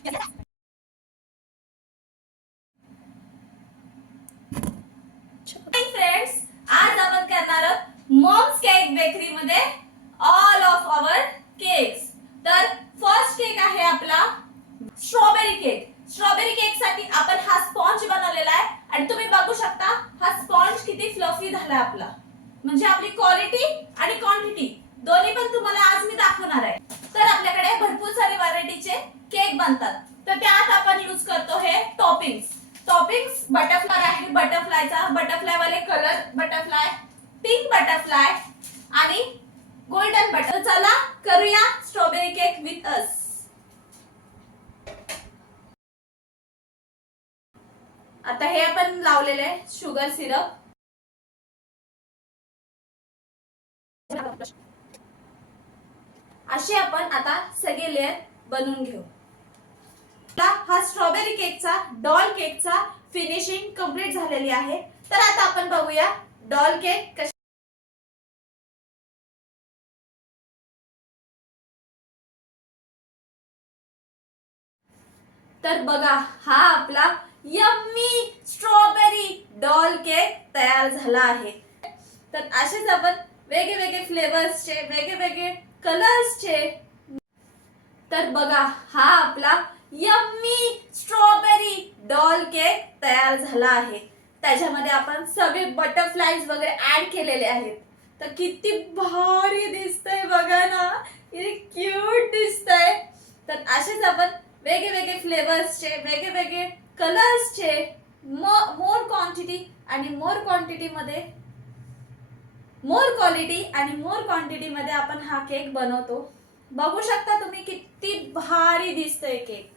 Friends, आज आपण करणार आहोत मॉम्स केक बेकरी मध्ये ऑल ऑफ आवर केक्स। तर फर्स्ट केक आहे आपला स्ट्रॉबेरी केक। स्ट्रॉबेरी केक साठी आपण हा स्पॉन्ज बनवलेला आहे आणि तुम्ही बघू शकता हा स्पॉन्ज किती फ्लफी झाला आपला, म्हणजे आपली क्वालिटी आणि क्वांटिटी दोन्ही पण तुम्हाला आज मी दाखवणार आहे। तर आपल्याकडे भरपूर सारे व्हरायटीचे केक बनतात, तर त्यात आपण यूज करतो हे टॉपिंग्स। टॉपिंग्स बटरफ्लाय आहे, बटरफ्लायचा बटरफ्लाय वाले कलर बटरफ्लाय, पिंक बटरफ्लाय आणि गोल्डन बटर। चला करूया स्ट्रॉबेरी केक विथ अस। आता हे आपण लावलेले आहे शुगर सिरप। असे आपण आता सगळे लेयर बनवून घेऊ। हा स्ट्रॉबेरी केकचा डॉल केकचा फिनिशिंग कंप्लीट झालेली आहे। तर आता आपण बघूया डॉल केक कशी। तर बघा हा आपला यम्मी स्ट्रॉबेरी डॉल केक तयार झाला आहे। तर असेच आपण वेगवेगळे फ्लेवर्सचे वेगवेगळे कलर्सचे। तर बघा हा आपला यम्मी स्ट्रॉबेरी डॉल केक तयार झाला आहे। त्याच्यामध्ये आपण सगळे बटरफ्लाईज वगैरे ऍड केलेले आहेत। तर किती भारी दिसतंय बघा ना, किती क्यूट दिसतंय। तर असेच आपण वेगवेगळे फ्लेवर्सचे वेगवेगळे कलर्सचे मोर क्वांटिटी आणि मोर क्वांटिटी मध्ये मोर क्वालिटी आणि मोर क्वांटिटी मध्ये आपण हा केक बनवतो। बघू शकता तुम्ही किती भारी दिसतोय केक।